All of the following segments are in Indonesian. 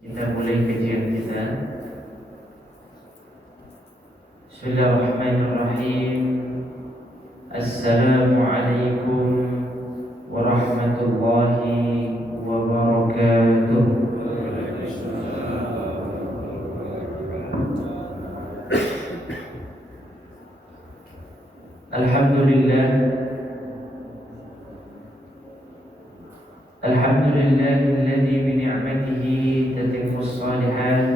Kita mulai kajian kita. Bismillahirrahmanirrahim. Assalamualaikum warahmatullahi wabarakatuh. Alhamdulillah. Alhamdulillahilladzi bi ni'matihi tatimmus shalihat.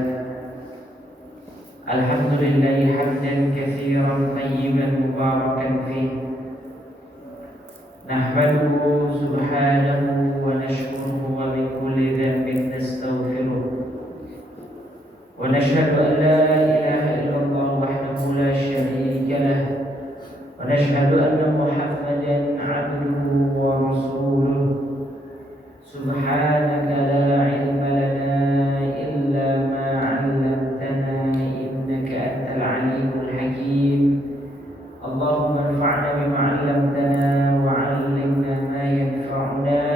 Alhamdulillahi hamdan katsiran tayyiban mubarakan fih. Nahmaduhu subhanahu wa nashkuruhu wa min kulli dhanbin nastaghfiruh. Wa nashhadu an la ilaha illallah wahdahu la syarika lah. Wa nashhadu anna Muhammadan 'abduhu wa rasuluh. Subhanaka la ilma lana illa ma 'allamtana innaka antal 'alimul hakim. Allahumma anfa'na bima 'allamtana wa 'allimna ma yanfa'una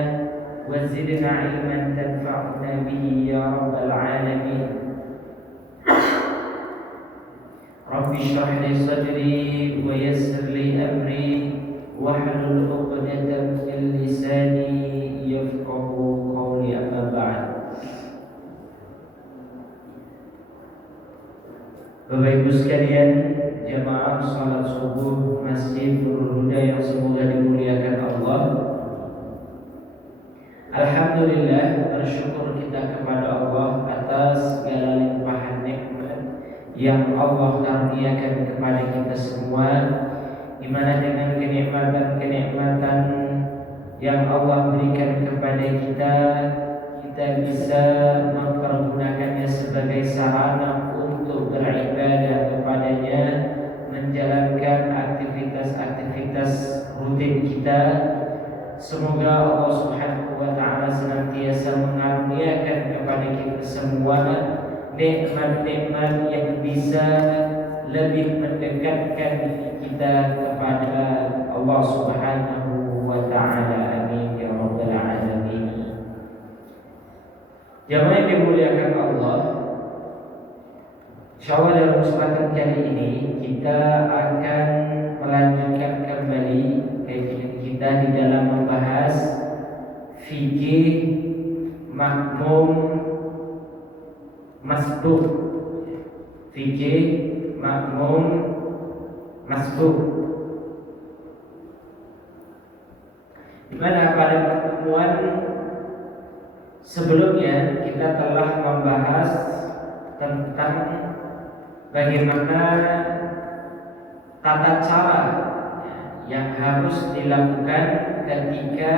wa zidna 'ilman tanfa'una bihi ya rabbal 'alamin. Rabbi shrah li sadri wa yassir li amri wahlul 'uqdatam min lisani yafqahu qawli, amma ba'd. Bapak Ibu sekalian, jamaah salat subuh Masjid Nurul Huda yang semoga dimuliakan Allah. Alhamdulillah, bersyukur kita kepada Allah atas segala limpahan nikmat yang Allah karuniakan kepada kita semua, di mana dengan kenikmatan yang Allah berikan kepada kita bisa mempergunakannya sebagai sarana untuk beribadah kepadanya, menjalankan aktivitas-aktivitas rutin kita. Semoga Allah Subhanahu wa ta'ala senantiasa mengaruniakan kepada kita semua nikmat-nikmat yang bisa lebih mendekatkan kita kepada Allah Subhanahu wa ta'ala. Amin ya rabbal alamin. Jamaah yang dimuliakan Allah, insyaallah dalam kesempatan kali ini kita akan melanjutkan kembali kajian kita di dalam membahas fikih makmum masbuq. Fikih makmum masbuq, di mana pada pertemuan sebelumnya kita telah membahas tentang bagaimana tata cara yang harus dilakukan ketika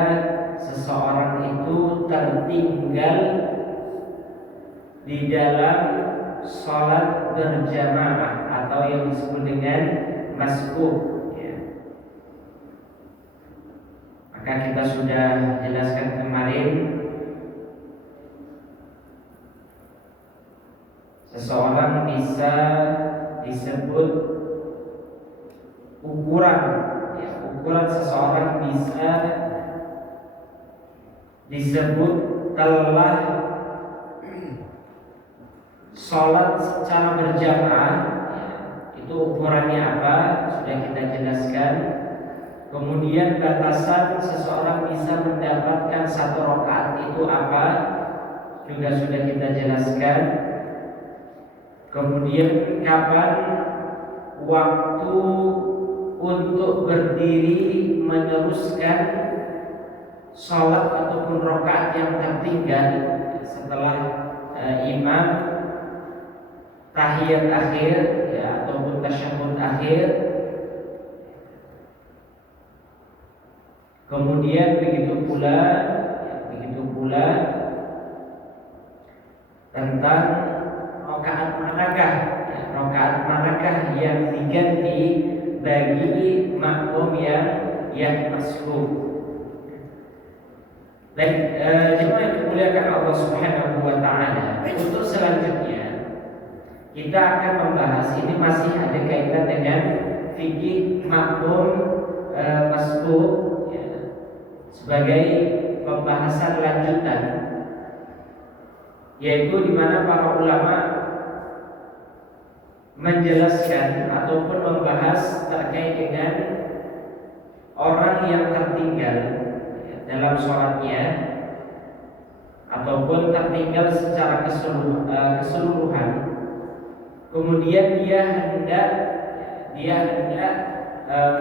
seseorang itu tertinggal di dalam sholat berjamaah atau yang disebut dengan masbuq. Maka kita sudah jelaskan kemarin, seseorang bisa disebut ukuran seseorang bisa disebut telah sholat secara berjamaah. Itu ukurannya apa? Sudah kita jelaskan. Kemudian batasan seseorang bisa mendapatkan satu rakaat itu apa? Juga sudah kita jelaskan. Kemudian kapan waktu untuk berdiri meneruskan sholat ataupun rakaat yang tertinggal setelah imam tahiyat akhir ataupun tasyahud akhir. Kemudian begitu pula tentang rakaat manakah yang diganti bagi makmum yang masbuq. Dan jemaah yang dimuliakan Allah Subhanahu wa ta'ala, untuk selanjutnya kita akan membahas, ini masih ada kaitan dengan fikih makmum masbuq sebagai pembahasan lanjutan yaitu di mana para ulama menjelaskan ataupun membahas terkait dengan orang yang tertinggal dalam sholatnya ataupun tertinggal secara keseluruhan, kemudian dia hendak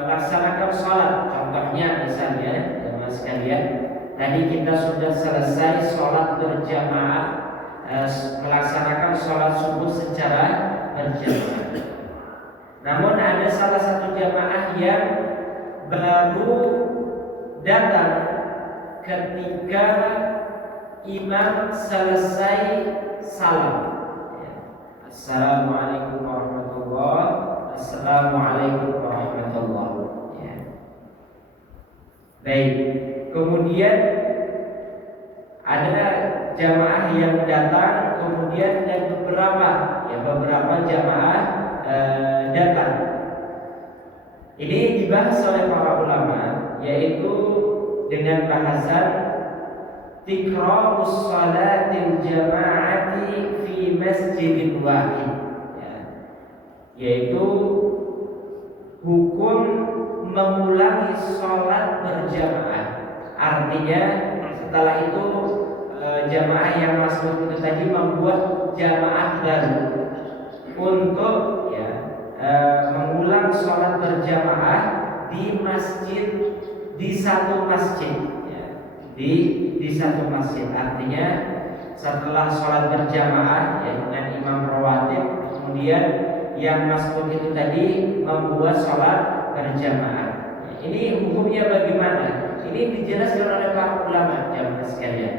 melaksanakan sholat. Contohnya misalnya, teman sekalian, tadi kita sudah selesai sholat berjamaah, melaksanakan sholat subuh secara berjamaah. Namun ada salah satu jamaah yang baru datang ketika imam selesai salam. Assalamualaikum warahmatullahi wabarakatuh. Assalamualaikum warahmatullahi wabarakatuh. Baik. Kemudian ada jamaah yang datang, kemudian dan beberapa jamaah datang. Ini dibahas oleh para ulama, yaitu dengan bahasan tikrarus salatil jama'ati fi masjidin wahid, yaitu hukum mengulangi sholat berjamaah. Artinya setelah itu jamaah yang masuk itu tadi membuat jamaah baru untuk mengulang sholat berjamaah di masjid, di satu masjid, di satu masjid. Artinya setelah sholat berjamaah dengan imam rawatib, kemudian yang masuk itu tadi membuat sholat berjamaah. Ini hukumnya bagaimana? Ini dijelaskan oleh para ulama, jamaah sekalian.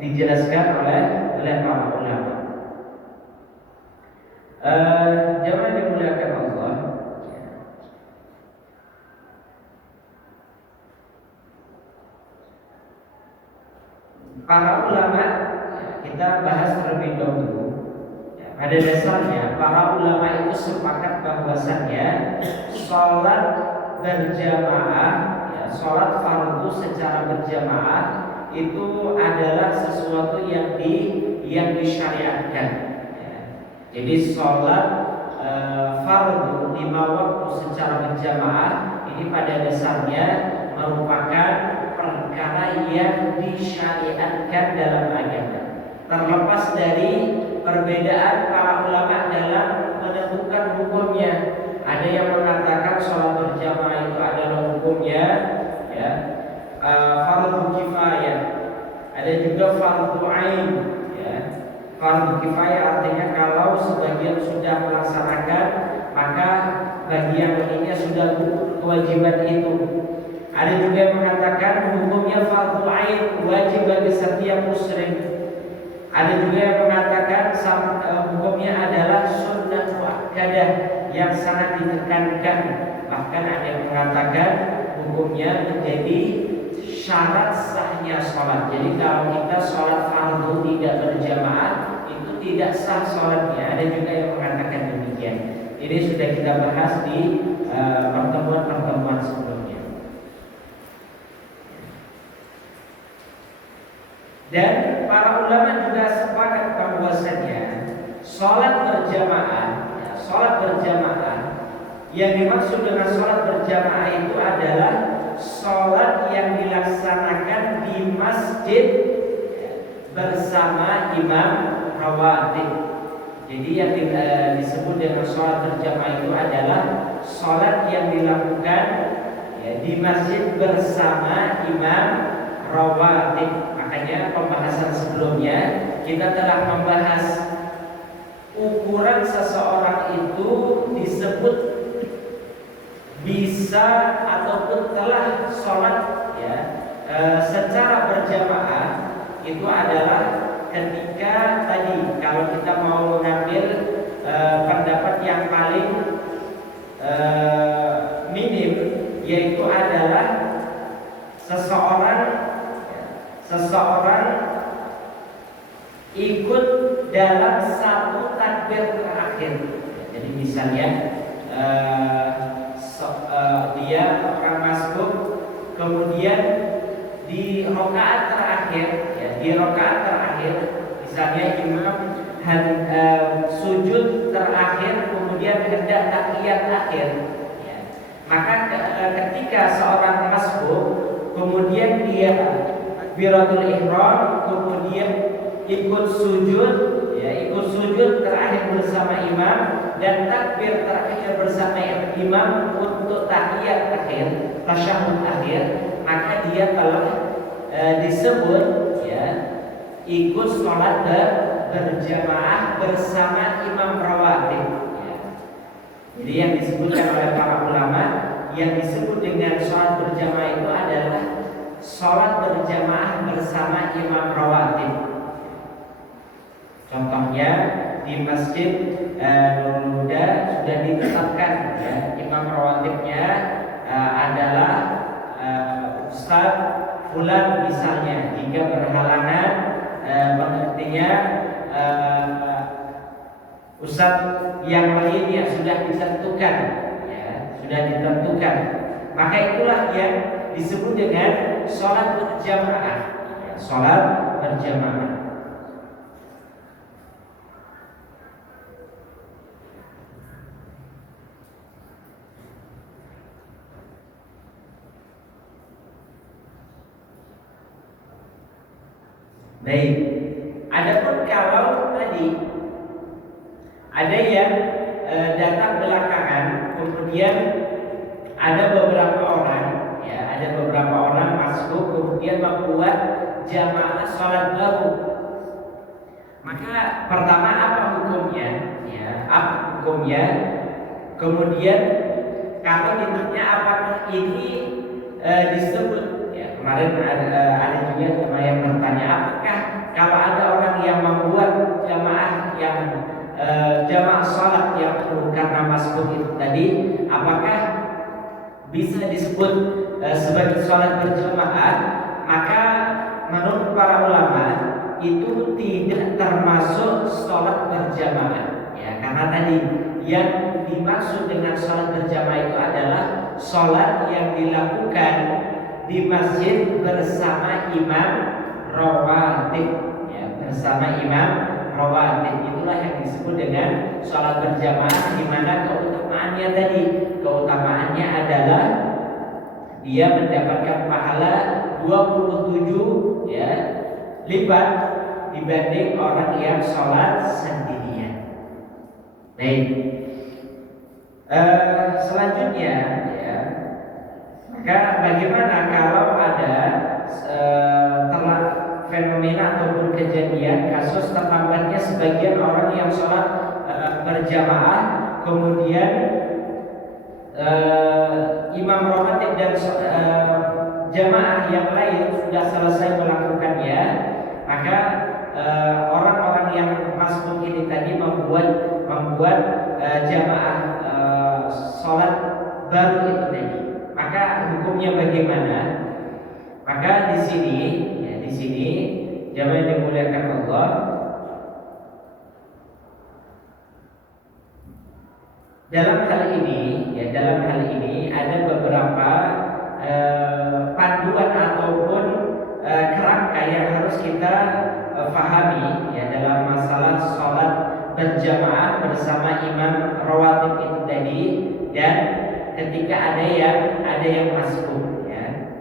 Dijelaskan oleh para ulama. Jamaah dimuliakan Allah. Para ulama, kita bahas terlebih dahulu. Pada dasarnya para ulama itu sepakat bahwasannya sholat berjamaah, sholat fardu secara berjamaah itu adalah sesuatu yang disyariatkan. Jadi sholat fardu 5 waktu secara berjamaah ini pada dasarnya merupakan perkara yang disyariatkan dalam agama. Terlepas dari perbedaan para ulama dalam menentukan hukumnya. Ada yang mengatakan sholat berjamaah itu adalah hukumnya fardu kifayah. Ada juga fardu ain. Fardu kifayah artinya kalau sebagian sudah melaksanakan, maka bagi yang lainnya sudah kewajiban itu. Ada juga yang mengatakan hukumnya fardu ain, wajib bagi setiap muslim. Ada juga yang mengatakan hukumnya adalah sunnah muakkadah yang sangat ditekankan. Bahkan ada yang mengatakan hukumnya menjadi syarat sahnya sholat. Jadi kalau kita sholat fardu tidak berjamaah itu tidak sah sholatnya. Ada juga yang mengatakan demikian. Ini sudah kita bahas di pertemuan-pertemuan sebelumnya. Dan para ulama juga sepakat bahwasanya sholat berjamaah yang dimaksud dengan sholat berjamaah itu adalah sholat yang dilaksanakan di masjid bersama imam rawatib. Jadi yang disebut dengan sholat berjamaah itu adalah sholat yang dilakukan di masjid bersama imam rawatib. Makanya pembahasan sebelumnya kita telah membahas ukuran seseorang itu disebut bisa ataupun telah sholat secara berjamaah itu adalah ketika tadi kalau kita mau mengambil pendapat yang paling minim, yaitu adalah seseorang ikut dalam satu takbir terakhir. Jadi misalnya dia orang masuk, kemudian di rakaat terakhir, Misalnya imam sujud terakhir kemudian hendak tahiyat akhir, ya. Maka ketika seorang masbuk kemudian dia takbiratul ihram kemudian ikut sujud, ya, ikut sujud terakhir bersama imam dan takbir terakhir bersama imam untuk tahiyat akhir, tasyahud akhir, maka dia telah disebut, ya, ikut sholat berjamaah bersama imam rawatib, ya. Jadi yang disebutkan oleh para ulama, yang disebut dengan sholat berjamaah itu adalah sholat berjamaah bersama imam rawatib. Contohnya di Masjid Nurul Huda sudah ditetapkan, ya, imam rawatibnya adalah Ustaz Fulan misalnya. Jika berhalangan pengertinya Ustaz yang lainnya sudah ditentukan, ya, sudah ditentukan. Maka itulah yang disebut dengan sholat berjamaah, ya, sholat berjamaah. Baik, adapun kalau tadi ada yang datang belakangan, kemudian ada beberapa orang, ya, ada beberapa orang masuk kemudian membuat jamaah sholat baru. Maka pertama apa hukumnya? Ya, apa hukumnya? Kemudian kalau ditanya apakah ini disebut, ya, kemarin ada juga teman yang bertanya apakah kalau ada orang yang membuat jamaah yang jamaah sholat yang karena masbuk itu tadi, apakah bisa disebut sebagai sholat berjamaah? Maka menurut para ulama itu tidak termasuk sholat berjamaah, ya, karena tadi yang dimaksud dengan sholat berjamaah itu adalah sholat yang dilakukan di masjid bersama imam rawatib, ya, bersama imam rawatib. Itulah yang disebut dengan sholat berjamaah, di mana keutamaannya tadi, keutamaannya adalah dia mendapatkan pahala 27, ya, lipat dibanding orang yang sholat sendirian. Baik, selanjutnya, ya, maka bagaimana kalau ada fenomena ataupun kejadian kasus terlambatnya sebagian orang yang sholat berjamaah, kemudian imam rawatib dan jamaah yang lain sudah selesai melakukannya, maka orang-orang yang masbuk ini tadi membuat jamaah sholat baru itu tadi. Maka hukumnya bagaimana? Maka di sini jamaah yang dimuliakan Allah, dalam hal ini ada beberapa panduan ataupun kerangka yang harus kita pahami, ya, dalam masalah sholat berjamaah bersama imam rawatib itu tadi, dan ketika ada yang masbuk, ya.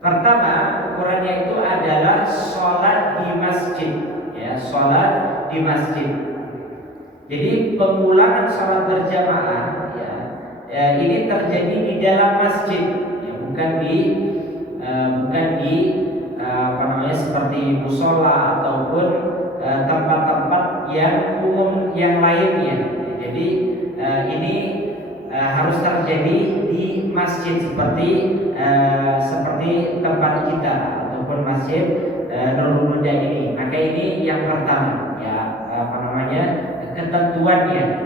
Pertama, ukurannya itu adalah sholat di masjid, ya, sholat di masjid. Jadi pengulangan sholat berjamaah, ya, ini terjadi di dalam masjid, ya, bukan di seperti musola ataupun tempat-tempat yang umum yang lainnya. Jadi ini harus terjadi di masjid seperti tempat kita ataupun masjid Nurul Huda ini. Maka ini yang pertama, ya, ketentuannya.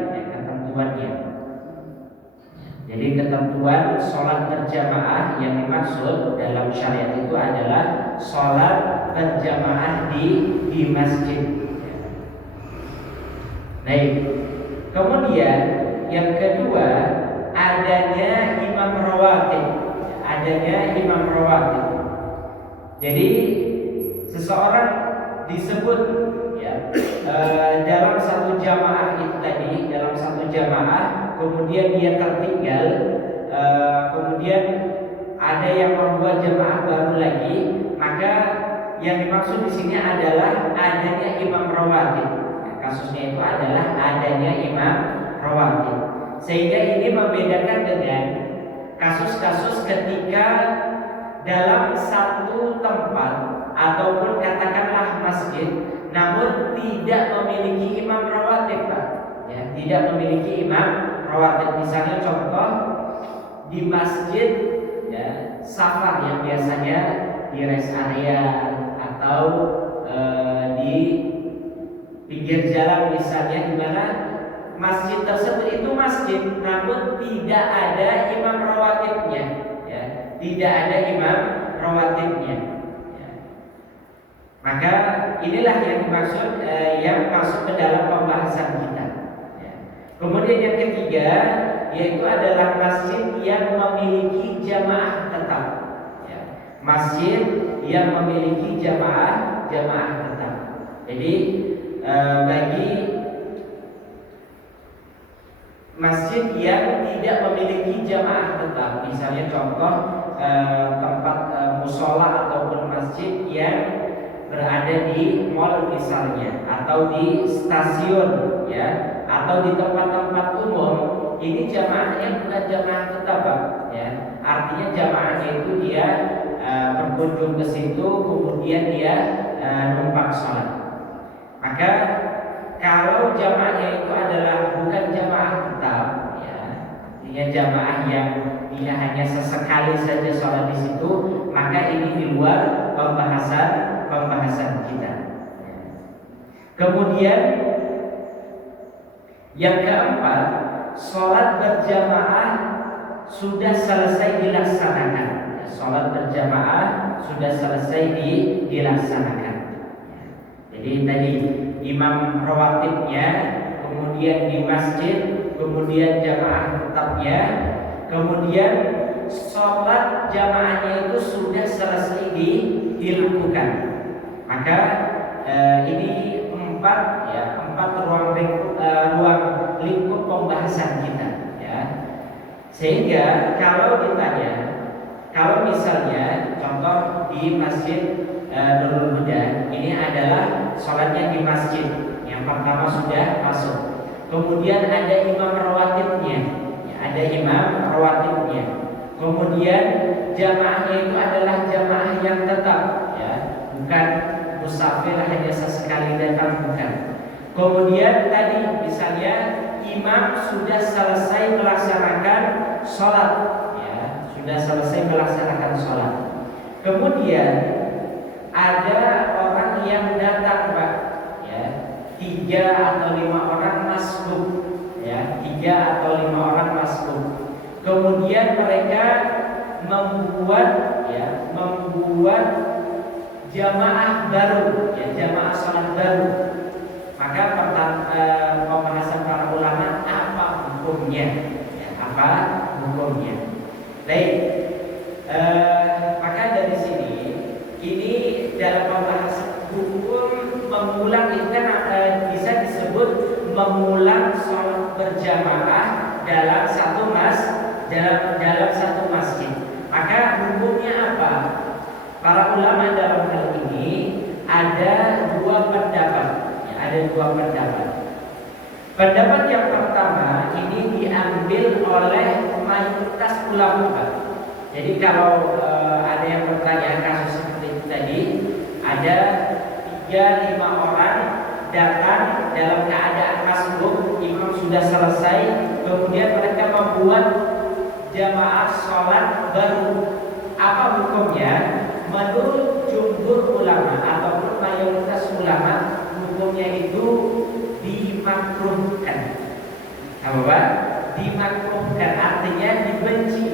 Jadi ketentuan sholat berjamaah yang dimaksud dalam syariat itu adalah sholat berjamaah di masjid. Baik. Kemudian yang kedua, adanya imam rawatib. Jadi seseorang disebut, ya, ya, dalam satu jamaah itu tadi, dalam satu jamaah kemudian dia tertinggal, kemudian ada yang membuat jamaah baru lagi, maka yang dimaksud di sini adalah adanya imam rawatib. Nah, kasusnya itu adalah adanya imam rawatib. Sehingga ini membedakan dengan kasus-kasus ketika dalam satu tempat ataupun katakanlah masjid, namun tidak memiliki imam rawatib, Pak. Ya, tidak memiliki imam rawatib. Misalnya contoh di masjid, ya, safar yang biasanya di rest area atau di pinggir jalan misalnya, di mana masjid tersebut itu masjid namun tidak ada imam rawatibnya, ya, tidak ada imam rawatibnya, ya. Maka inilah yang dimaksud yang masuk ke dalam pembahasan kita, ya. Kemudian yang ketiga yaitu adalah masjid yang memiliki jamaah tetap, ya. Masjid yang memiliki jamaah tetap. Jadi bagi masjid yang tidak memiliki jamaah tetap, misalnya contoh tempat musola ataupun masjid yang berada di mall misalnya, atau di stasiun, ya, atau di tempat-tempat umum, ini jamaahnya bukan jamaah tetap, Pak, ya. Artinya jamaahnya itu dia berkunjung ke situ, kemudian dia numpang sholat. Maka kalau jamaahnya itu adalah bukan jamaah tetap, ya, artinya jamaah yang dia hanya sesekali saja sholat di situ, maka ini di luar pembahasan kita. Kemudian yang keempat, sholat berjamaah sudah selesai dilaksanakan. Sholat berjamaah sudah selesai dilaksanakan. Jadi tadi imam rawatibnya, kemudian di masjid, kemudian jamaah tetapnya, kemudian sholat jamaahnya itu sudah selesai dilakukan. Maka ini empat ruang lingkup pembahasan kita, ya. Sehingga kalau ditanya, kalau misalnya contoh di masjid Nurul Huda, ini adalah sholatnya di masjid. Yang pertama sudah masuk. Kemudian ada imam rawatibnya, ya, ada imam rawatibnya. Kemudian jamaahnya itu adalah jamaah yang tetap, ya, bukan musafir hanya sesekali datang, bukan. Kemudian tadi misalnya imam sudah selesai melaksanakan sholat, ya, sudah selesai melaksanakan sholat. Kemudian ada orang yang datang, Pak, ya, 3 atau 5 orang masbuk, ya, 3 atau 5 orang masbuk. Kemudian mereka membuat jamaah baru, ya, jamaah sholat baru. Maka pembahasan para ulama apa hukumnya, ya, apa hukumnya. Baik, maka dari sini ini dalam pembahasan hukum mengulang itu kan bisa disebut mengulang sholat berjamaah dalam satu masjid. Maka hukumnya apa? Para ulama dalam hal ini ada dua pendapat, ya, ada dua pendapat. Pendapat yang pertama ini diambil oleh mayoritas ulama. Jadi kalau ada yang bertanya kasus seperti itu tadi, ada 3-5 orang datang dalam keadaan masbuk, imam sudah selesai, kemudian mereka membuat jamaah sholat baru. Apa hukumnya? Menurut jumhur ulama ataupun mayoritas ulama, hukumnya itu dimakruhkan. Apa, Pak? Dimakruhkan artinya dibenci,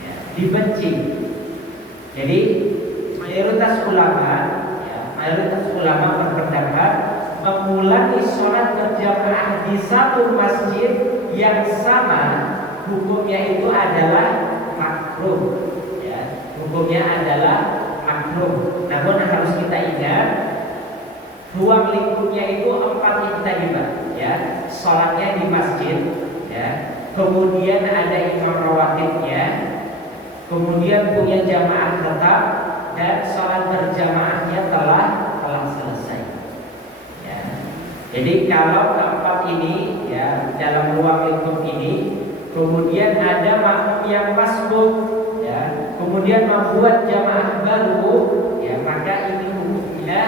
ya, dibenci. Jadi mayoritas ulama berpendapat mengulangi sholat berjamaah di satu masjid yang sama, hukumnya itu adalah makruh, ya, hukumnya adalah makruh. Namun harus kita ingat, ruang lingkupnya itu 4 itu tadi Pak, ya. Sholatnya di masjid, ya. Kemudian ada imam rawatibnya, kemudian punya jamaah tetap, dan sholat berjamaahnya telah selesai. Ya. Jadi kalau keempat ini, ya, dalam ruang lingkup ini, kemudian ada makmum yang masbuk, ya, kemudian membuat jamaah baru, ya, maka ini hukumnya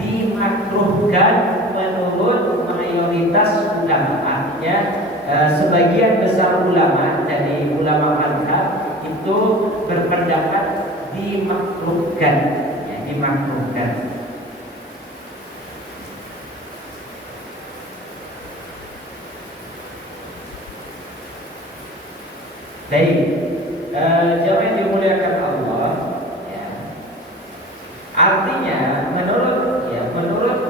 dimakruhkan menurut mayoritas ulama. Artinya sebagian besar ulama dari ulama mazhab itu berpendapat dimakruhkan, ya, dimakruhkan. Baik, jamaah yang dimuliakan Allah, ya. Artinya menurut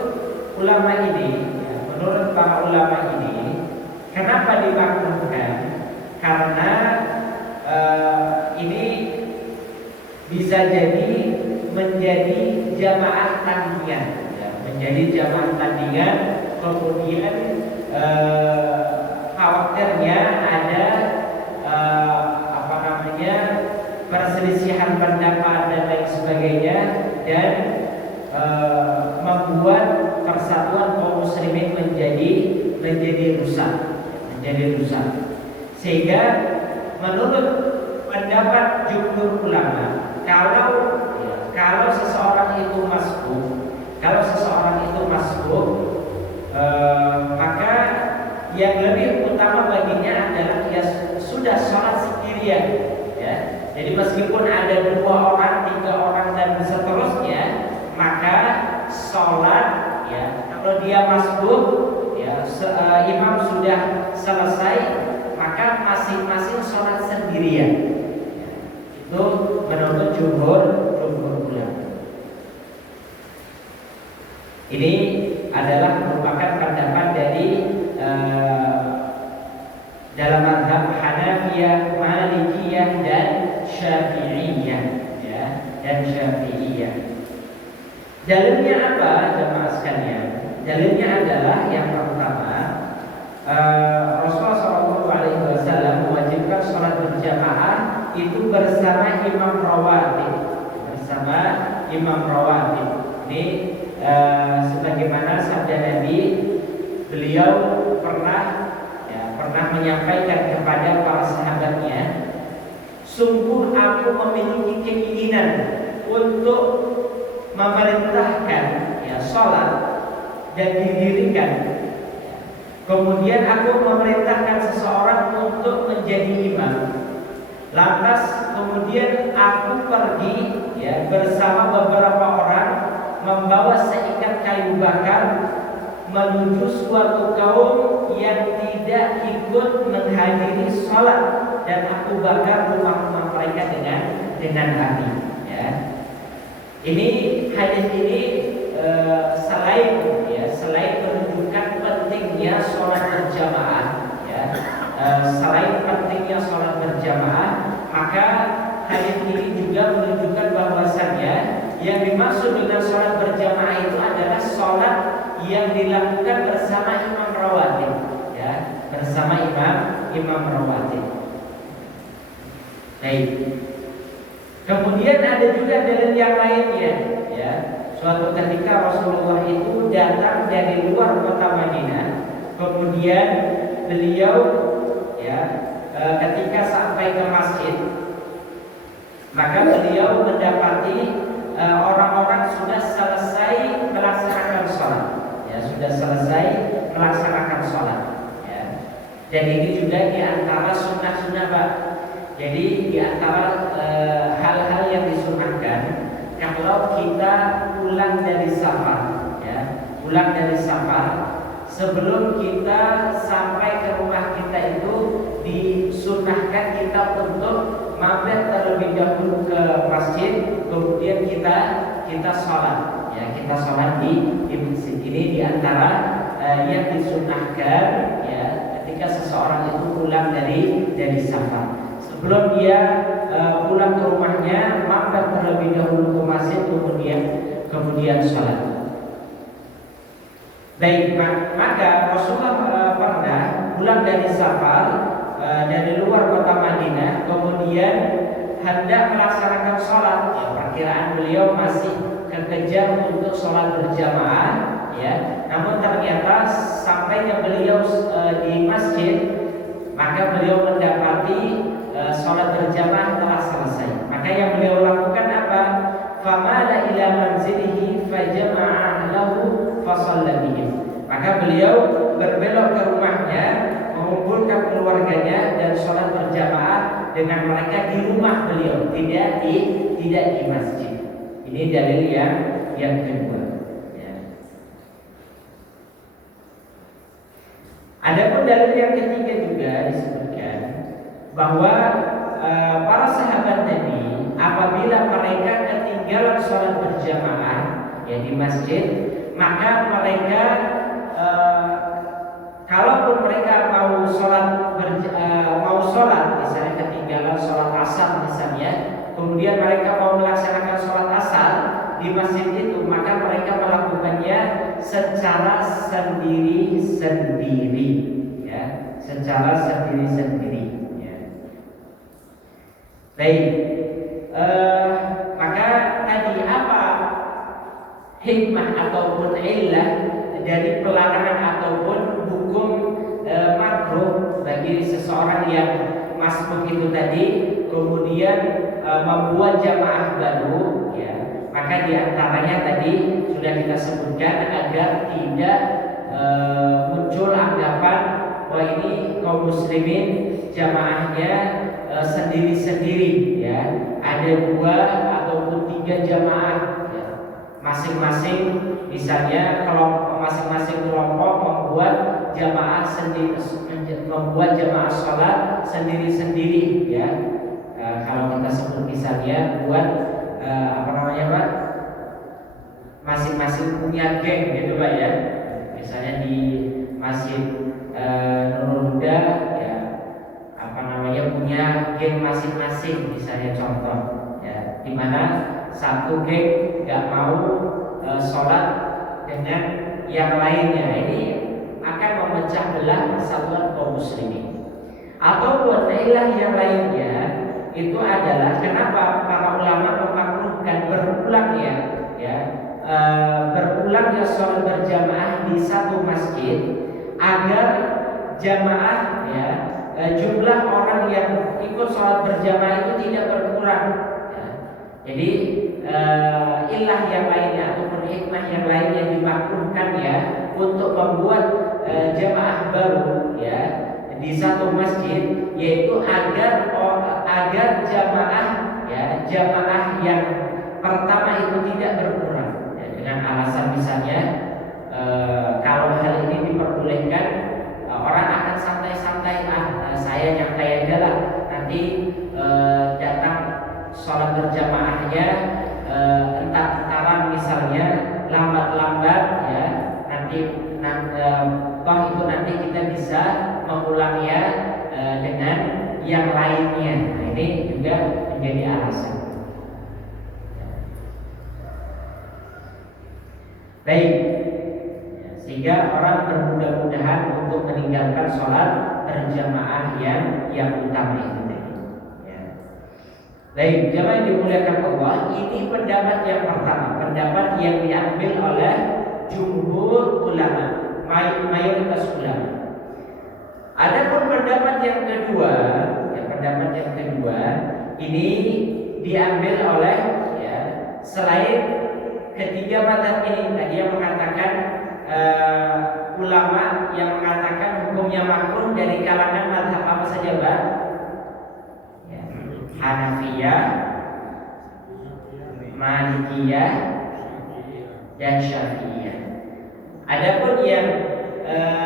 ulama ini, ya, menurut para ulama ini, kenapa dimakruhkan? Karena ini bisa jadi menjadi jamaah tandingan, ya, menjadi jamaah tandingan. Kemudian khawatirnya ada perselisihan pendapat dan lain sebagainya, dan membuat persatuan kaum muslimin menjadi rusak. Sehingga menurut pendapat jumhur ulama, kalau seseorang itu masbuk, maka yang lebih utama baginya adalah dia sudah sholat sendirian, ya. Jadi meskipun ada 2 orang, 3 orang dan seterusnya, maka sholat, ya, kalau dia masbuk, ya, imam sudah selesai, maka masing-masing sholat sendirian. Ya, itu menurut jumhur ulama. Ini adalah merupakan pendapat dari dalam mazhab Hanafiyah, Malikiyah dan Syafi'iyah, ya, dan Syafi'iyah. Dalilnya apa, jemaah sekalian? Dalilnya adalah yang pertama, Rasulullah SAW mewajibkan sholat berjamaah itu bersama imam rawatib. Ini sebagaimana sabda Nabi, beliau pernah menyampaikan kepada para sahabatnya, sungguh aku memiliki keinginan untuk memerintahkan, ya, sholat dan didirikan. Kemudian aku memerintahkan seseorang untuk menjadi imam. Lantas kemudian aku pergi, ya, bersama beberapa orang membawa seikat kayu bakar menuju suatu kaum yang tidak ikut menghadiri sholat, dan aku bakar rumah-rumah mereka dengan api. Ya. Ini hadis ini selain menunjukkan pentingnya sholat berjamaah, ya, maka hadis ini juga menunjukkan bahwasannya yang dimaksud dengan sholat berjamaah itu adalah sholat yang dilakukan bersama imam rawatib, ya, bersama imam rawatib. Baik. Kemudian ada juga dalil yang lainnya, ya. Suatu ketika Rasulullah itu datang dari luar kota Madinah, kemudian beliau, ya, ketika sampai ke masjid, maka beliau mendapati orang-orang sudah selesai melaksanakan sholat, ya, ya. Dan ini juga diantara sunnah-sunnah, Pak. Jadi diantara hal-hal yang disunahkan kalau kita pulang dari safar, ya, sebelum kita sampai ke rumah kita itu disunahkan kita untuk mampir terlebih dahulu ke masjid, kemudian kita sholat, ya, kita sholat di masjid. Ini diantara yang disunahkan, ya, ketika seseorang itu pulang dari safar. Sebelum dia pulang ke rumahnya, mampir terlebih dahulu ke masjid, kemudian sholat. Baik, maka Rasulullah pernah pulang dari Safar dari luar kota Madinah, kemudian hendak melaksanakan sholat. Ya, perkiraan beliau masih kekejar untuk sholat berjamaah, ya. Namun ternyata sampainya beliau di masjid, maka beliau mendapati sholat berjamaah telah selesai. Maka yang beliau lakukan apa? Famala ila manzilihi fajama'a lahu fasalla bihim. Maka beliau berbelok ke rumahnya, mengumpulkan keluarganya dan sholat berjamaah dengan mereka di rumah beliau, tidak di masjid. Ini dalil yang kedua. Ya. Adapun dalil yang ketiga juga disebutkan bahwa para sahabat Nabi apabila mereka ketinggalan sholat berjamaah ya di masjid, maka mereka kalaupun mereka mau sholat misalnya ketinggalan sholat asar misalnya, kemudian mereka mau melaksanakan sholat asar di masjid itu, maka mereka melakukannya secara sendiri-sendiri, ya, secara sendiri-sendiri. Ya. Baik, maka tadi apa hikmah ataupun illah dari pelarangan ataupun hukum makruh bagi seseorang yang masbuk itu tadi, kemudian membuat jamaah baru, ya, maka diantaranya tadi sudah kita sebutkan agar tidak muncul anggapan wah ini kaum muslimin jamaahnya sendiri-sendiri, ya, ada 2 ataupun 3 jamaah, ya. Masing-masing misalnya kalau masing-masing kelompok membuat jamaah sendiri, membuat jamaah sholat sendiri-sendiri, ya. Kalau kita sebut misalnya buat apa namanya Pak, masing-masing punya geng gitu Pak, ya. Misalnya di Masjid Nurul Huda, ya, apa namanya punya geng masing-masing, misalnya contoh, ya, di mana satu geng nggak mau sholat dengan yang lainnya, ini akan memecah belah persatuan kaum muslimin. Atau buat ilah yang lainnya itu adalah kenapa para ulama memakruhkan berulangnya, ya, berulangnya sholat berjamaah di satu masjid agar jamaah, ya, jumlah orang yang ikut sholat berjamaah itu tidak berkurang, ya. Jadi ilah yang lainnya ataupun hikmah yang lainnya dimakruhkan, ya, untuk membuat jamaah baru, ya, di satu masjid, yaitu agar jamaah, ya, jamaah yang pertama itu tidak berkurang, ya, dengan alasan misalnya kalau hal ini diperbolehkan, orang akan santai-santai, saya nyantai aja lah, nanti datang sholat berjamaahnya entar-entaran misalnya, lambat-lambat, ya, toh itu nanti kita bisa mengulangnya dengan yang lainnya. Nah, ini juga menjadi alasan. Baik, sehingga orang bermudah-mudahan untuk meninggalkan sholat berjamaah yang utama itu. Ya. Baik, jamaah yang dimuliakan Allah, ini pendapat yang pertama, pendapat yang diambil oleh jumhur ulama, mayoritas ulama. Adapun pendapat yang kedua, ya, pendapat yang kedua ini diambil oleh, ya, selain ketiga mazhab ini tadi yang mengatakan ulama yang mengatakan hukumnya makruh dari kalangan mazhab apa saja, Pak? Ya, Hanafiyah, Malikiyah, dan Syafi'iyah. Adapun yang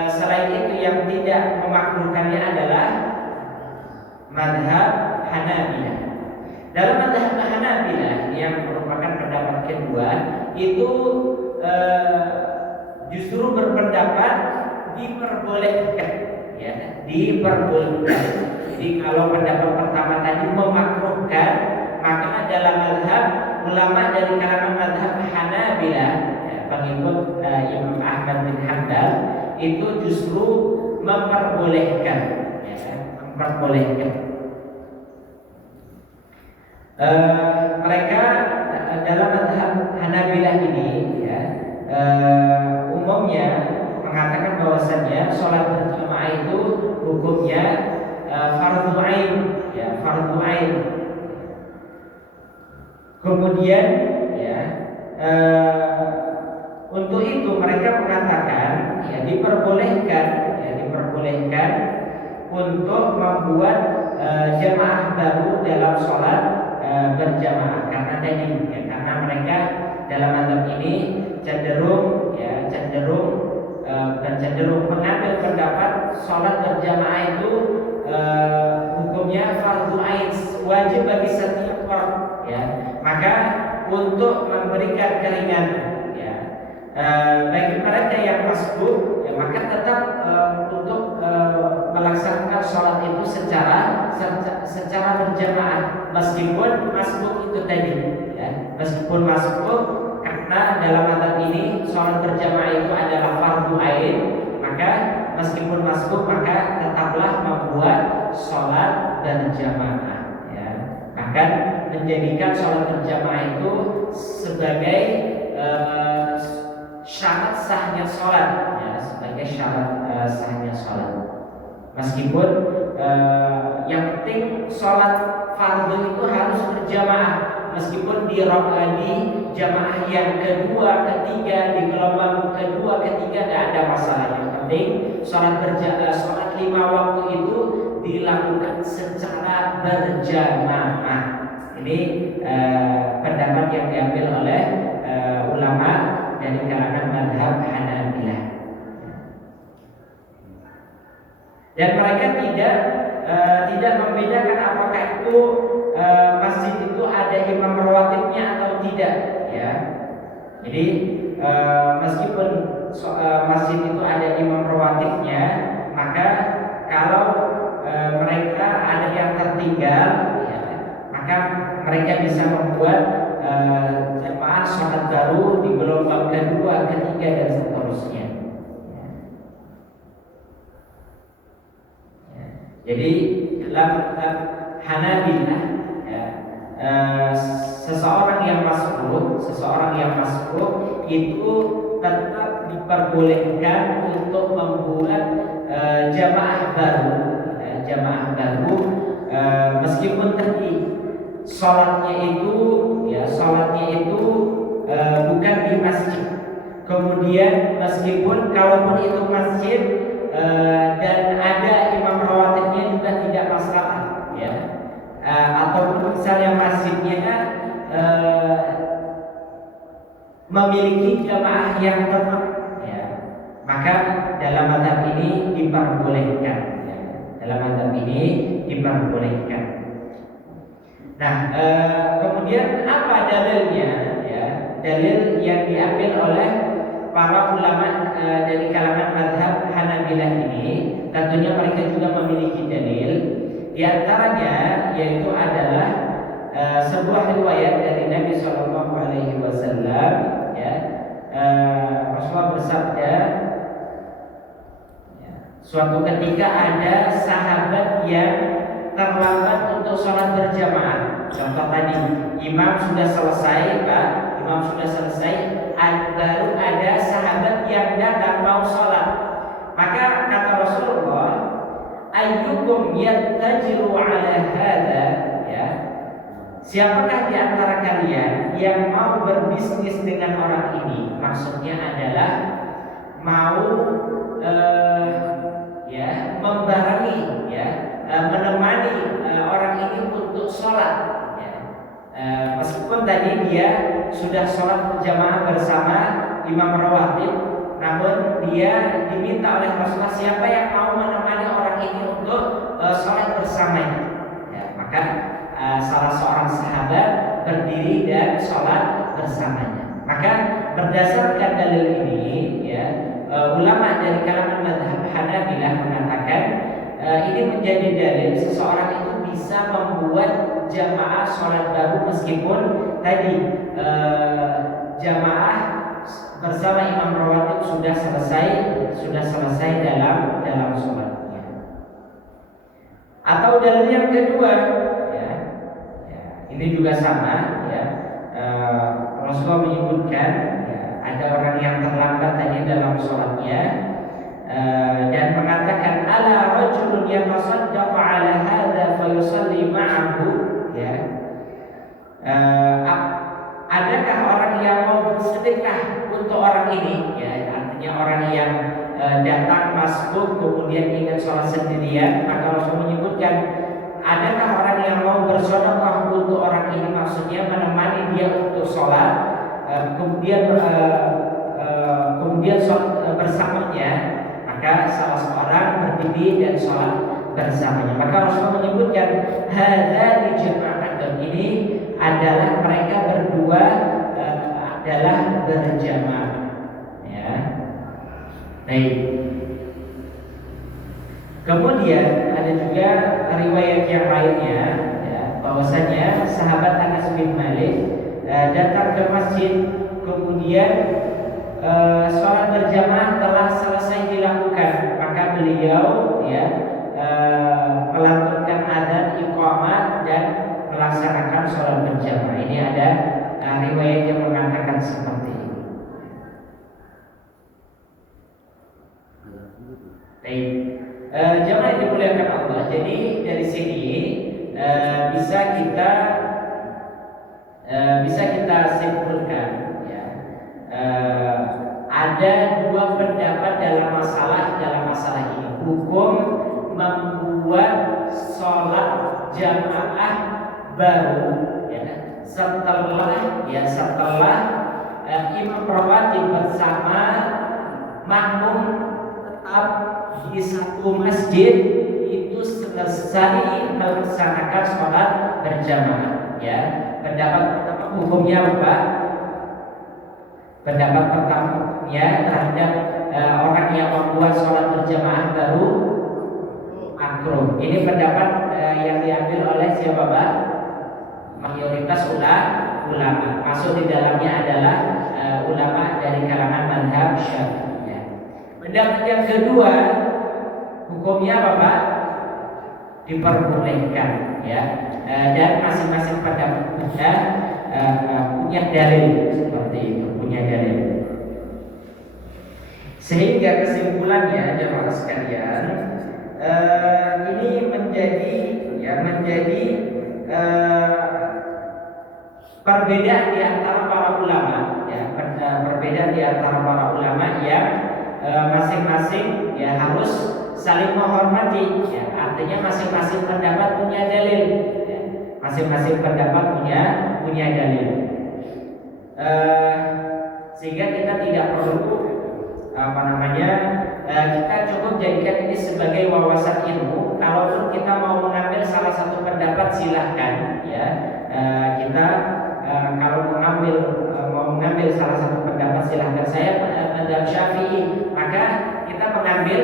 selain itu yang tidak memakruhkannya adalah mazhab Hanabilah. Dalam mazhab Hanabilah yang merupakan pendapat kedua itu justru berpendapat diperbolehkan, ya, diperbolehkan. Jadi kalau pendapat pertama tadi memakruhkan, maka dalam mazhab ulama dari kalangan mazhab Hanabilah, ya, pengikut Imam Ahmad bin Hanbal itu justru memperbolehkan, memperbolehkan. Mereka dalam mazhab Hanabilah ini ya, umumnya mengatakan bahwasannya sholat berjamaah itu hukumnya fardhu ain, ya, fardhu ain. Kemudian ya, untuk itu mereka mengatakan ya diperbolehkan untuk membuat jamaah baru dalam sholat berjamaah karena tadi ya, karena mereka dalam mazhab ini cenderung mengambil pendapat sholat berjamaah itu hukumnya fardhu ain, wajib bagi setiap orang ya. Maka untuk memberikan keringanan ya, bagi mereka yang masbuk ya, maka tetap untuk melaksanakan sholat itu secara berjamaah meskipun masbuk itu tadi ya, meskipun masbuk, karena dalam mazhab ini sholat berjamaah itu adalah fardhu ain, maka meskipun masbuk maka tetaplah membuat sholat berjamaah ya. Bahkan menjadikan sholat berjamaah itu sebagai syarat sahnya sholat ya, sebagai syarat sahnya sholat. Meskipun yang penting sholat fardu itu harus berjamaah, meskipun di jamaah yang kedua, ketiga, di gelombang kedua, ketiga tidak ada masalah. Yang penting sholat 5 waktu itu dilakukan secara berjamaah. Ini pendapat yang diambil oleh ulama dari kalangan mazhab Hanabilah. Dan mereka tidak membedakan apakah itu masjid itu ada imam rawatibnya atau tidak ya. Jadi meskipun masjid itu ada imam rawatibnya, maka kalau mereka ada yang tertinggal ya, maka mereka bisa membuat jamaah sholat baru di gelombang kedua, ketiga dan seterusnya. Jadi dalam Hanabilah ya, seseorang yang masbuk itu tetap diperbolehkan untuk membuat jamaah baru meskipun tadi sholatnya itu bukan di masjid. Kemudian meskipun kalaupun itu masjid dan ada imam rawatibnya juga tidak masalah ya, ataupun misalnya masjidnya memiliki jamaah yang tetap ya, maka dalam mazhab ini diperbolehkan ya, Nah kemudian apa dalilnya ya? Dalil yang diambil oleh para ulama dari kalangan mazhab Hanabilah ini, tentunya mereka juga memiliki dalil. Di antaranya yaitu adalah sebuah riwayat dari Nabi Shallallahu Alaihi Wasallam. Ya, Rasulullah bersabda, ya, suatu ketika ada sahabat yang terlambat untuk sholat berjamaah. Contoh tadi, imam sudah selesai, baru ada sahabat yang datang mau sholat. Maka kata Rasulullah, ayyukum yattajiru ala hadha, ya, siapakah di antara kalian yang mau berbisnis dengan orang ini? Maksudnya adalah mau membarengi ya, menemani orang ini untuk sholat. Meskipun tadi dia sudah sholat berjamaah bersama imam rawatib, namun dia diminta oleh Rasulullah siapa yang mau menemani orang ini untuk sholat bersamanya. Ya, maka salah seorang sahabat berdiri dan sholat bersamanya. Maka berdasarkan dalil ini, ya, ulama dari kalangan mazhab Hanabilah mengatakan ini menjadi dalil seseorang itu bisa membuat jamaah sholat baru meskipun tadi jamaah bersama imam rawatib sudah selesai dalam sholatnya. Atau dalil yang kedua, ya, ini juga sama, ya. Rasulullah menyebutkan, ya, ada orang yang terlambat tadi dalam sholatnya, dan mengatakan ala rajulun yatasaddaqu ala hadza fayusalli ma'ahu, ya. Adakah orang yang mau bersedekah untuk orang ini, ya, artinya orang yang datang masbuk kemudian ingin sholat sendirian, maka Rasul menyebutkan adakah orang yang mau bersedekah untuk orang ini, maksudnya menemani dia untuk sholat, kemudian sholat bersamanya, maka salah seorang berdiri dan sholat bersamanya. Maka Rasul menyebutkan hadzani jama'atun, ini adalah mereka berdua adalah berjamaah, ya. Baik. Kemudian ada juga riwayat yang lainnya, ya, bahwasanya sahabat Anas bin Malik datang ke masjid, kemudian sholat berjamaah telah selesai dilakukan, maka beliau, ya, melantunkan adzan iqamah dan melaksanakan sholat berjamaah. Ini ada riwayat yang mengatakan seperti ini. Baik, jamaah yang dimuliakan Allah. Jadi dari sini bisa kita simpulkan, ya, ada dua pendapat dalam masalah ini. Hukum membuat sholat jamaah baru, ya, setelah imam rawatib bersama makmum tetap di satu masjid itu selesai melaksanakan sholat berjamaah, ya. Pendapat pertama hukumnya apa? Pendapat pertamanya terhadap orang yang membuat sholat berjamaah baru makruh. Ini pendapat yang diambil oleh siapa, Pak? Mayoritas ulama. Masuk di dalamnya adalah ulama dari kalangan mazhab Syafi'iyah. Pendapat yang kedua, hukumnya apa, Pak? Diperbolehkan, ya. Dan masing-masing pendapat punya dalil seperti itu, punya dalil. Sehingga kesimpulannya, jemaah sekalian, ini menjadi perbedaan di antara para ulama, ya, perbedaan di antara para ulama yang masing-masing, ya, harus saling menghormati, ya. Artinya masing-masing pendapat punya dalil, ya. Masing-masing pendapat punya dalil, sehingga kita tidak perlu kita cukup jadikan ini sebagai wawasan ilmu. Kalaupun kita mau mengambil salah satu pendapat silahkan, ya. Kita kalau mau mengambil salah satu pendapat silahkan. Saya mazhab Syafi'i, maka kita mengambil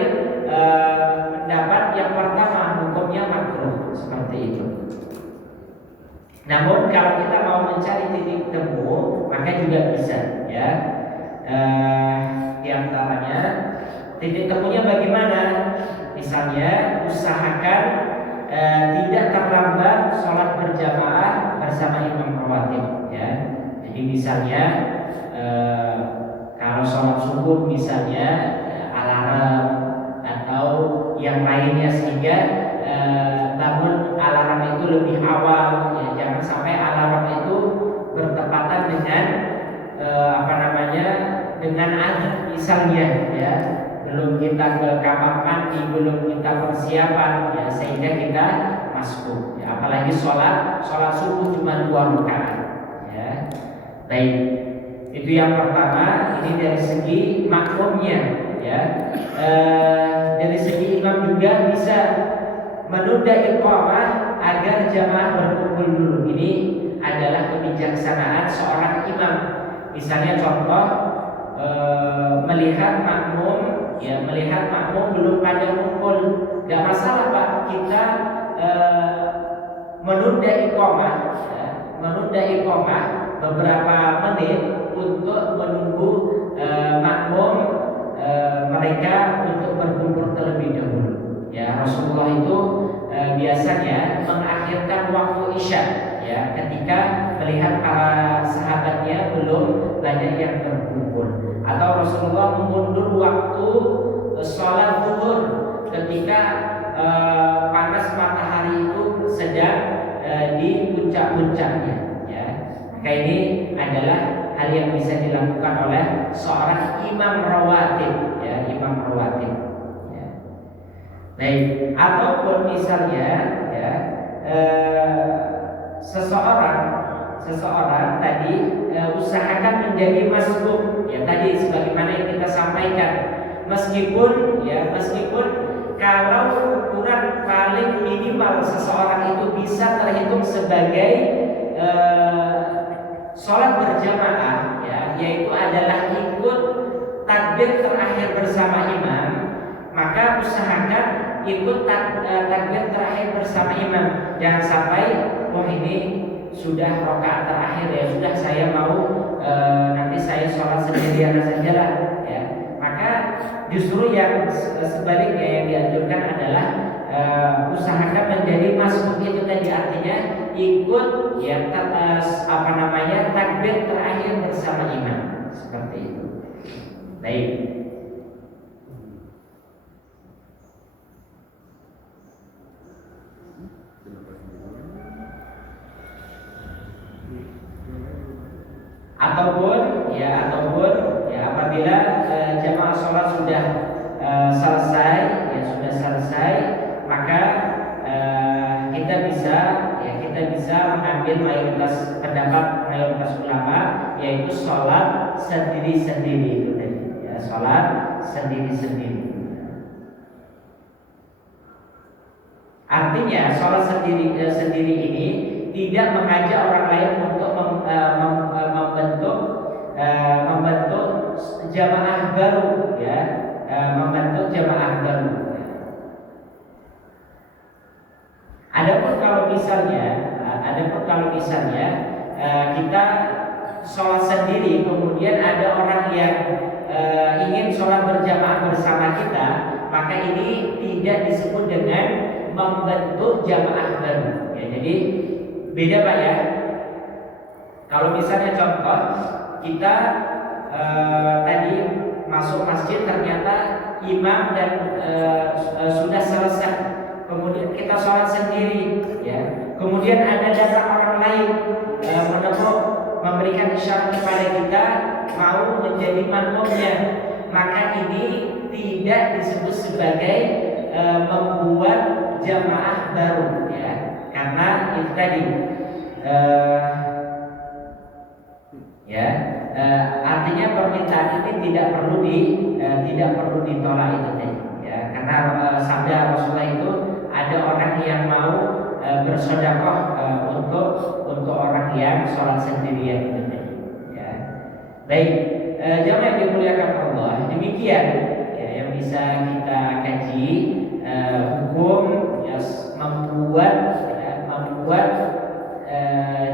pendapat yang pertama, hukumnya makruh, seperti itu. Namun kalau kita mau mencari titik temu, maka juga bisa, ya. Di antaranya titik temunya bagaimana? Misalnya usahakan tidak terlambat sholat berjamaah bersama imam rawatib, ya. Jadi misalnya kalau sholat subuh misalnya alarm atau yang lainnya, sehingga bangun alarm itu lebih awal, ya. Jangan sampai alarm itu bertepatan dengan dengan azan misalnya, ya. Belum kita ke kamar mandi, belum kita persiapan, ya, sehingga kita masuk, ya. Apalagi sholat subuh cuma 2 rakaat, ya. Baik, itu yang pertama. Ini dari segi makmumnya, ya. Dari segi imam juga bisa menunda iqamah agar jamaah berkumpul dulu. Ini adalah kebijaksanaan seorang imam. Misalnya contoh, melihat makmum belum pada kumpul, gak masalah, Pak, kita menunda iqamah beberapa menit untuk menunggu makmum mereka untuk berkumpul terlebih dahulu. Ya, Rasulullah itu biasanya mengakhirkan waktu Isya ya ketika melihat para sahabatnya belum banyak yang berkumpul, atau Rasulullah mengundur waktu sholat zuhur ketika panas matahari itu sedang di puncak-puncaknya ya. Maka ini adalah hal yang bisa dilakukan oleh seorang imam rawatib ya, imam rawatib. Baik, ataupun misalnya ya seseorang tadi usahakan menjadi masbuk ya, tadi sebagaimana yang kita sampaikan, meskipun kalau ukuran paling minimal seseorang itu bisa terhitung sebagai sholat berjamaah ya, yaitu adalah ikut takbir terakhir bersama imam, maka usahakan ikut takbir terakhir bersama imam. Jangan sampai ini sudah rakaat terakhir ya, sudah saya mau nanti saya sholat sendirian saja lah ya. Maka justru yang sebaliknya yang dianjurkan adalah usahakan menjadi masbuk, itu tadi artinya ikut ya takbir terakhir bersama imam, seperti itu. Baik. Ataupun apabila jamaah sholat sudah selesai, maka kita bisa mengambil pendapat mayoritas ulama, yaitu sholat sendiri-sendiri itu tadi ya, sholat sendiri-sendiri. Artinya sholat sendiri ini tidak mengajak orang lain untuk membentuk jamaah baru ya, membentuk jamaah baru. Adapun kalau misalnya kita sholat sendiri, kemudian ada orang yang ingin sholat berjamaah bersama kita, maka ini tidak disebut dengan membentuk jamaah baru ya. Jadi beda Pak ya. Kalau misalnya contoh kita tadi masuk masjid, ternyata imam dan sudah selesai, kemudian kita sholat sendiri ya, kemudian ada datang orang lain memberikan isyarat kepada kita mau menjadi makmumnya, maka ini tidak disebut sebagai membuat jamaah baru ya, karena itu tadi artinya permintaan ini tidak perlu ditolak itu tadi ya, karena sabda Rasulullah itu ada orang yang mau bersedekah untuk orang yang sholat sendirian itu tadi ya. Baik, jamaah yang dimuliakan Allah, demikian ya yang bisa kita kaji hukum ya, membuat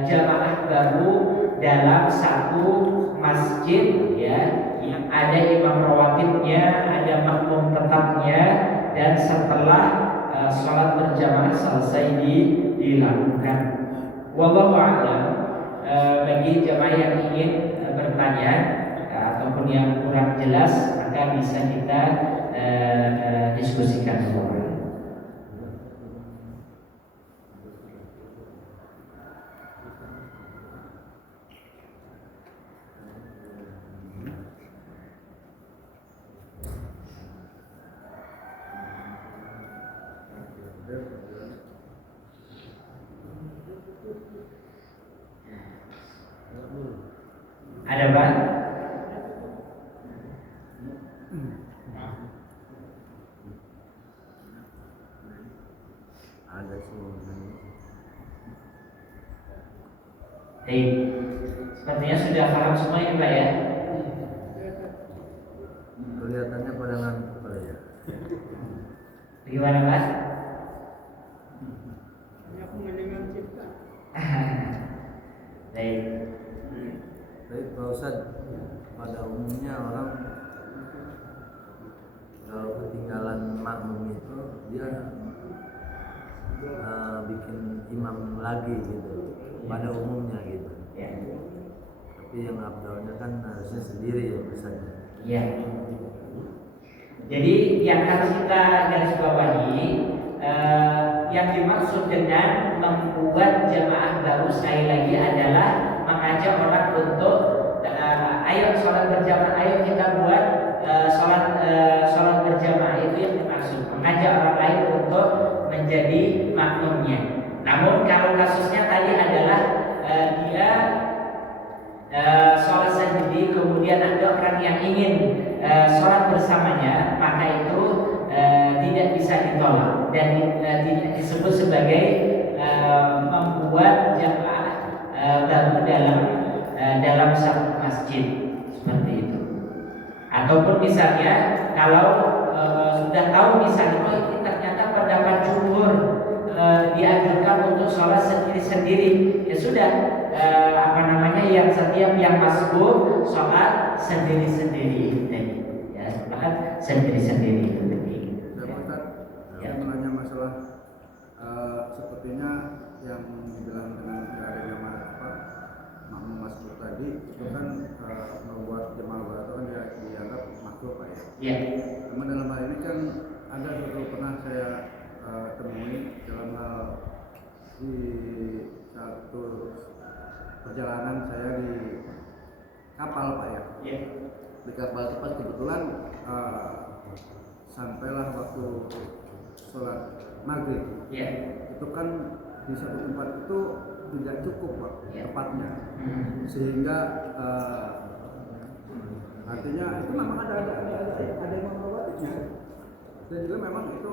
jamaah baru dalam satu masjid ya, yang ada imam rawatibnya, ada makmum tetapnya, dan setelah sholat berjamaah selesai dilakukan. Wallahu a'lam. Bagi jamaah yang ingin bertanya ataupun yang kurang jelas, maka bisa kita diskusikan dulu. Ada Pak? Ada semua. Sepertinya sudah paham semua ya Pak ya? Kelihatannya pada ngantuk kali ya. Bagaimana Pak? Aku mendengar cipta. Baik. Baik Pak Ustadz, pada umumnya orang makmum itu dia bikin imam lagi gitu pada umumnya gitu. Ya. Tapi yang abdalnya kan harusnya sendiri ya misalnya. Ya. Jadi yang harus kita garis bawahi, yang dimaksud dengan membuat jamaah baru sekali lagi adalah mengajak orang untuk ayo sholat berjamaah, ayo kita buat sholat berjamaah, itu yang dimaksud, mengajak orang lain untuk menjadi makmumnya. Namun kalau kasusnya tadi adalah dia sholat sendiri, kemudian ada orang yang ingin sholat bersamanya, maka itu tidak bisa ditolak dan tidak disebut sebagai membuat jamaah baru dalam satu masjid seperti itu. Ataupun misalnya kalau sudah tahu misalnya ini ternyata pendapat jumhur dianjurkan untuk sholat sendiri-sendiri, ya sudah yang setiap yang masbuk sholat sendiri-sendiri tadi, ya sholat sendiri-sendiri itu tadi. Saya menanya masalah sepertinya yang bilang dengan adanya makmum masbuk tadi itu kan membuat jemaah baru itu kan dianggap makruh Pak ya. Iya. Namun dalam hal ini kan ada satu pernah saya temui dalam hal di satu perjalanan saya di kapal Pak ya. Iya. Di kapal tepat kebetulan sampailah waktu sholat maghrib. Iya. Itu kan di satu tempat itu tidak cukup Pak tepatnya, sehingga artinya itu memang ada yang mengawatinya dan juga memang itu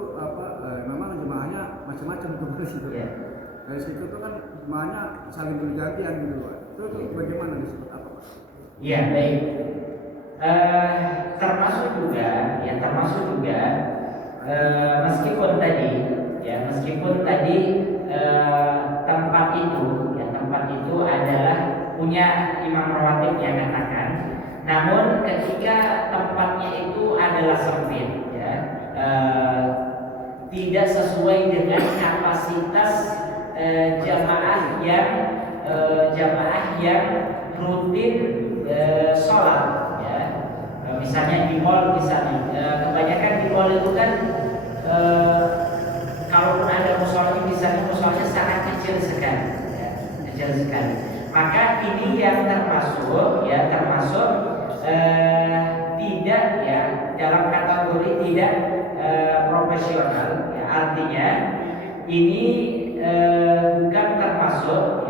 memang jemaahnya macam-macam tuh dari situ. Dari situ tuh kan jemaahnya saling bergantian gitu Pak. Itu bagaimana disebut apa Pak? Iya, baik. Termasuk juga meskipun tadi tempat itu adalah punya imam rawatib yang katakan, namun ketika tempatnya itu adalah sempit, ya, tidak sesuai dengan kapasitas jamaah yang rutin sholat, ya. Misalnya di mall, kebanyakan di mall itu kan kalaupun ada musolanya, misalnya musolanya sangat kecil sekali, ya, kecil sekali. Maka ini yang termasuk tidak, ya, dalam kategori tidak profesional, ya, artinya ini bukan termasuk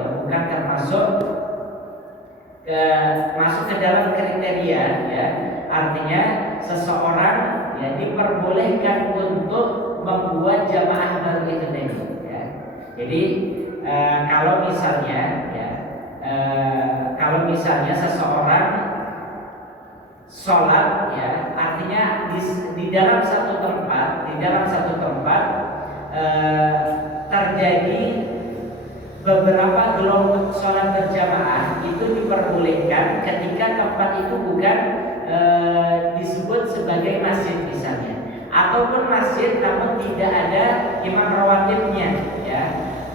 masuk ke dalam kriteria, ya, artinya seseorang, ya, diperbolehkan untuk membuat jamaah baru itu tadi, ya. Jadi kalau misalnya seseorang sholat, ya, artinya di dalam satu tempat terjadi beberapa gelombang sholat berjamaah, itu diperbolehkan ketika tempat itu bukan disebut sebagai masjid misalnya, ataupun masjid namun tidak ada imam rawatibnya, ya.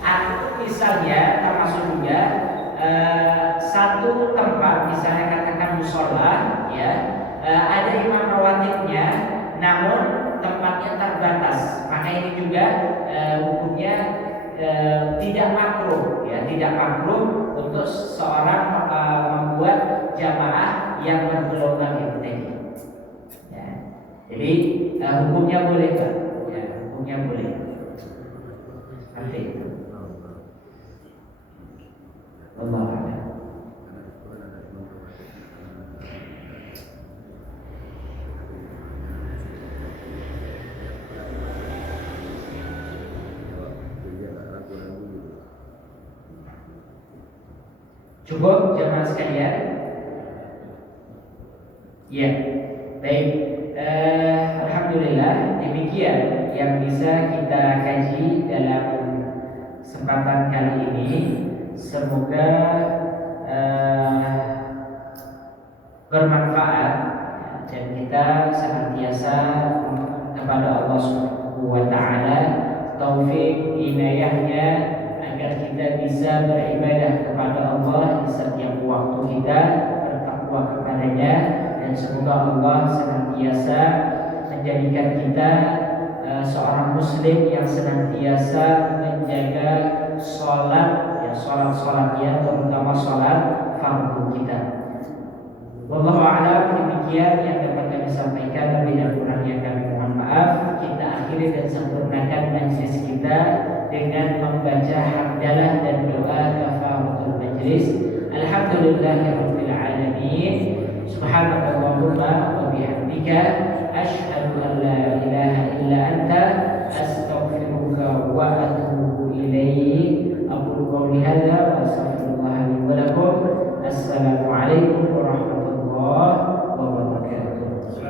Atau misalnya termasuk juga satu tempat, misalnya katakan musola, ya, ada imam rawatibnya namun tempatnya terbatas, maka ini juga hukumnya tidak makruh, ya, tidak makruh untuk seorang membuat jamaah yang bergelombang itu tadi, ya. Jadi hukumnya boleh Pak, ya, hukumnya boleh seperti itu. Allah a'lam. Cukup jamaah sekalian? Ya, baik. Alhamdulillah, demikian yang bisa kita kaji dalam kesempatan kali ini. Semoga bermanfaat dan kita senantiasa kepada Allah Subhanahu wa taala taufik inayahnya agar kita bisa beribadah kepada Allah di setiap waktu kita, bertakwa kepadanya, dan semoga Allah senantiasa menjadikan kita seorang muslim yang senantiasa menjaga sholat, ya sholat-sholatnya, terutama sholat fardu kita. Wallahu a'lam, demikian yang dapat kami sampaikan, lebih dan kurangnya kami mohon maaf. Kita akhiri dan sempurnakan majlis kita dengan membaca hamdalah dan doa kafaratul majlis. Alhamdulillahirabbil alamin. Subhanakallahumma wa bihamdika asyhadu an la